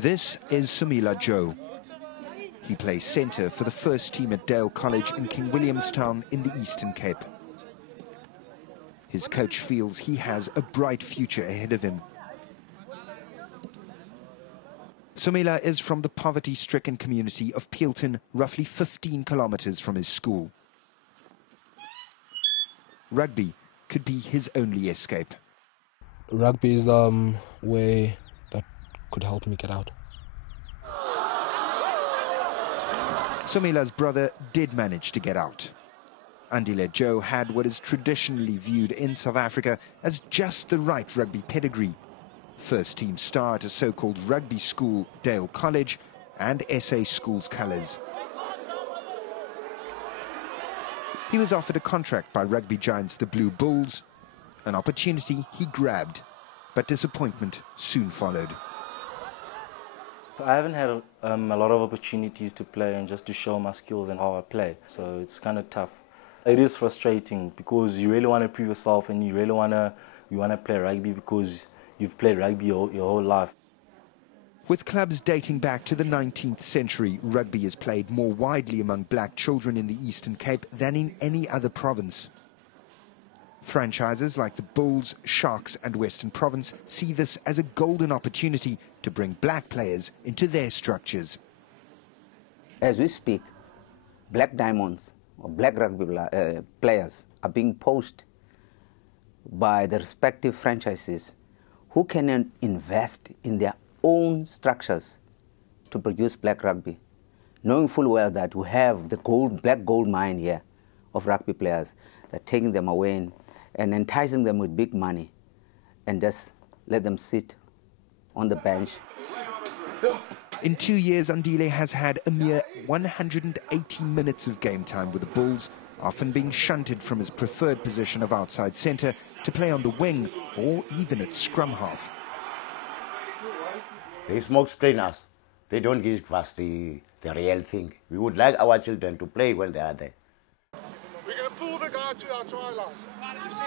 This is Somila Joe. He plays centre for the first team at Dale College in King Williamstown in the Eastern Cape. His coach feels he has a bright future ahead of him. Somila is from the poverty-stricken community of Peelton, roughly 15 kilometers from his school. Rugby could be his only escape. Rugby is the way that could help me get out. Somila's brother did manage to get out. Andile Joe had what is traditionally viewed in South Africa as just the right rugby pedigree. First team star at a so-called rugby school, Dale College, and SA Schools colours. He was offered a contract by rugby giants the Blue Bulls, an opportunity he grabbed, but disappointment soon followed. I haven't had a lot of opportunities to play and just to show my skills and how I play, so it's kind of tough. It is frustrating because you really want to prove yourself and you really want to play rugby because you've played rugby your whole life. With clubs dating back to the 19th century, rugby is played more widely among black children in the Eastern Cape than in any other province. Franchises like the Bulls, Sharks and Western Province see this as a golden opportunity to bring black players into their structures. As we speak, black diamonds or black rugby players are being poached by the respective franchises who can invest in their own structures to produce black rugby, knowing full well that we have the black gold mine here of rugby players. They're taking them away and enticing them with big money and just let them sit on the bench. In 2 years, Andile has had a mere 180 minutes of game time with the Bulls, often being shunted from his preferred position of outside centre to play on the wing or even at scrum half. They smoke screen us. They don't give us the real thing. We would like our children to play when they are there. We're going to pull the guy to our try line. You see?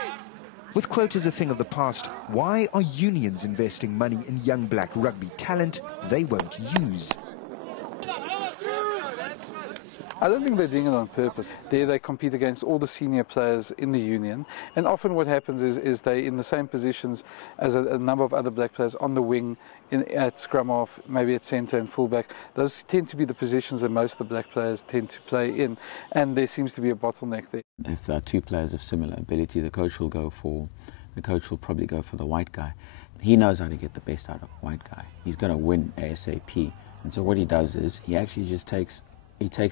With quotas a thing of the past, why are unions investing money in young black rugby talent they won't use? I don't think they're doing it on purpose. There they compete against all the senior players in the union, and often what happens is they're in the same positions as a number of other black players on the wing, at scrum half, maybe at centre and fullback. Those tend to be the positions that most of the black players tend to play in, and there seems to be a bottleneck there. If there are two players of similar ability, the coach will probably go for the white guy. He knows how to get the best out of a white guy. He's going to win ASAP, and so what he does is he actually just takes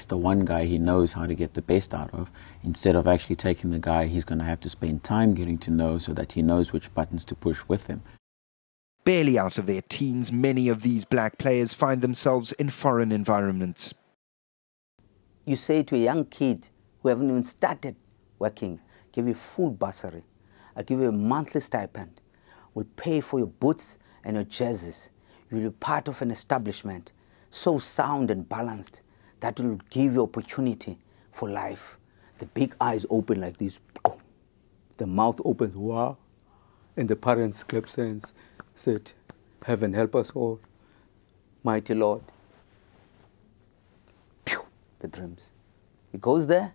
the one guy he knows how to get the best out of, instead of actually taking the guy he's going to have to spend time getting to know so that he knows which buttons to push with him. Barely out of their teens, many of these black players find themselves in foreign environments. You say to a young kid who haven't even started working, give you full bursary, I'll give you a monthly stipend, we'll pay for your boots and your jerseys. You'll be part of an establishment so sound and balanced that will give you opportunity for life. The big eyes open like this, the mouth opens, wow, and the parents clap hands, said, heaven help us all, mighty Lord. Pew, the drums. He goes there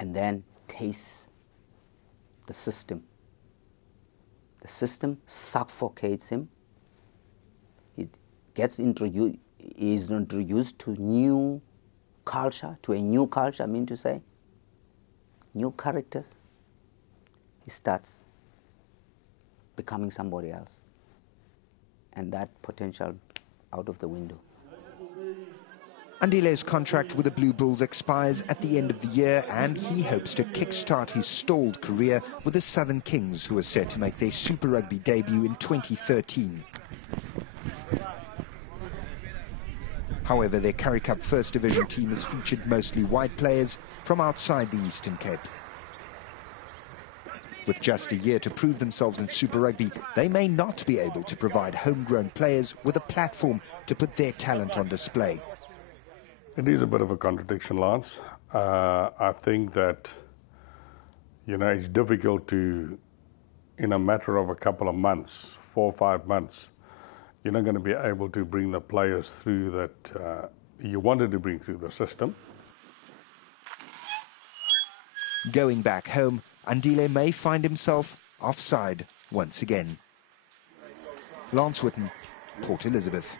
and then tastes the system. The system suffocates him. He gets introduced. He is introduced to new culture, I mean to say, new characters. He starts becoming somebody else, and that potential out of the window. Andile's contract with the Blue Bulls expires at the end of the year, and he hopes to kickstart his stalled career with the Southern Kings, who are set to make their Super Rugby debut in 2013. However, their Currie Cup First Division team has featured mostly white players from outside the Eastern Cape. With just a year to prove themselves in Super Rugby, they may not be able to provide homegrown players with a platform to put their talent on display. It is a bit of a contradiction, Lance. I think that, it's difficult to, in a matter of a couple of months, 4 or 5 months, you're not going to be able to bring the players through that you wanted to bring through the system. Going back home, Andile may find himself offside once again. Lance Whitten, Port Elizabeth.